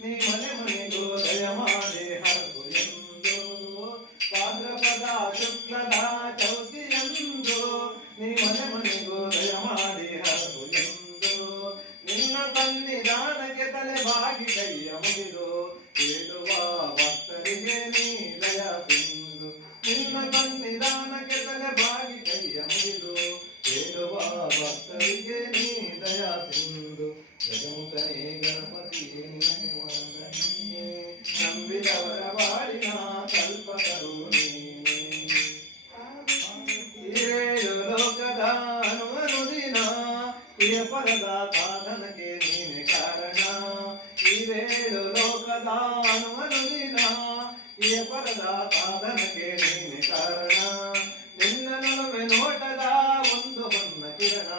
ನೀ ಮನೆ ಮನೆಗೂ ದಯ ಮಾಡಿ ಹರಗು ಎಂದು ಭಾದ್ರಪದ ಶುಕ್ಲದ ಚೌತಿಯಂದು ನೀ ಮನೆ ಮನೆಗೂ ದಯ ಮಾಡಿ ಹರಗು ಎಂದು ನಿನ್ನ ಸನ್ನಿಧಾನಕ್ಕೆ ತಲೆ ಬಾಗಿ ಕೈಯ ಮುಗಿದು ಕೇಳುವ ಭಕ್ತರಿಗೆ ನೀ ದಯ ಸಿಂಧು ನಿನ್ನ ಸನ್ನಿಧಾನಕ್ಕೆ ತಲೆ ಬಾಗಿ ಕೈಯ ಮುಗಿದು ಕೇಳುವ ಭಕ್ತರಿಗೆ ನೀ ದಯ ಸಿಂಧು ಗಜಮುಖನೇ ಗಣಪತಿಯೇ ನಿನಗೆ ವಂದನೆ ನಂಬಿದವರ ಬಾಳಿನ ಕಲ್ಪತರು ನೀನೆ ಈರೇಳು ಲೋಕದ ಅನುದಿನ ಪ್ರಿಯಪರದ ಸಾಧನಕ್ಕೆ ನೀನೆ ಕಾರಣ ಈರೇಳು ಲೋಕದ ಅನುದಿನ ಪ್ರಿಯಪರದ ಸಾಧನಕ್ಕೆ ನೀನೆ ಕಾರಣ ನಿನ್ನ ನಡುವೆ ನೋಟದ ಒಂದು ಹೊನ್ನ ಕಿರಣ